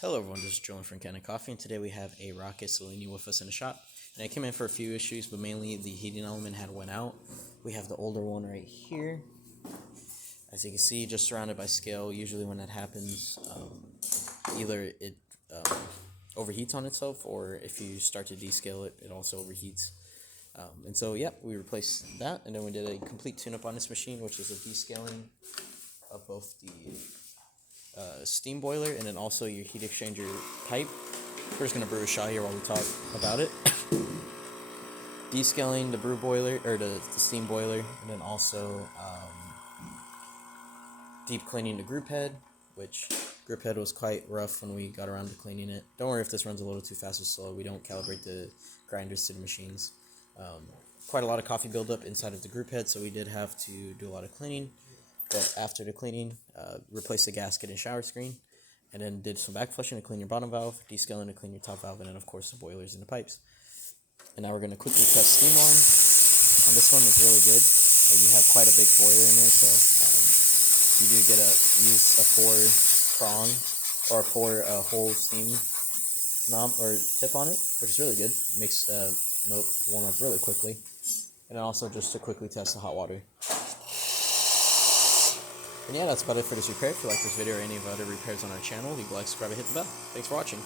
Hello everyone, this is Joe from Kanen Coffee, and today we have a rocket Celinni with us in the shop. And I came in for a few issues, but mainly the heating element had went out. We have the older one right here. As you can see, just surrounded by scale. Usually when that happens, either it overheats on itself, or if you start to descale it, it also overheats. And so, we replaced that, and then we did a complete tune-up on this machine, which is a descaling of both the steam boiler and then also your heat exchanger pipe. We're just going to brew a shot here while we talk about it. Descaling the brew boiler, or the steam boiler, and then also deep cleaning the group head, which group head was quite rough when we got around to cleaning it. Don't worry if this runs a little too fast or slow. We don't calibrate the grinders to the machines. Quite a lot of coffee buildup inside of the group head, so we did have to do a lot of cleaning. But after the cleaning, replace the gasket and shower screen, and then did some back flushing to clean your bottom valve, descaling to clean your top valve, and then of course the boilers and the pipes. And now we're going to quickly test steam on. And this one is really good. You have quite a big boiler in there, so you do get use a 4-prong or a 4-hole steam knob or tip on it, which is really good. Makes milk warm up really quickly. And then also just to quickly test the hot water. And that's about it for this repair. If you like this video or any of the other repairs on our channel, leave a like, subscribe, and hit the bell. Thanks for watching.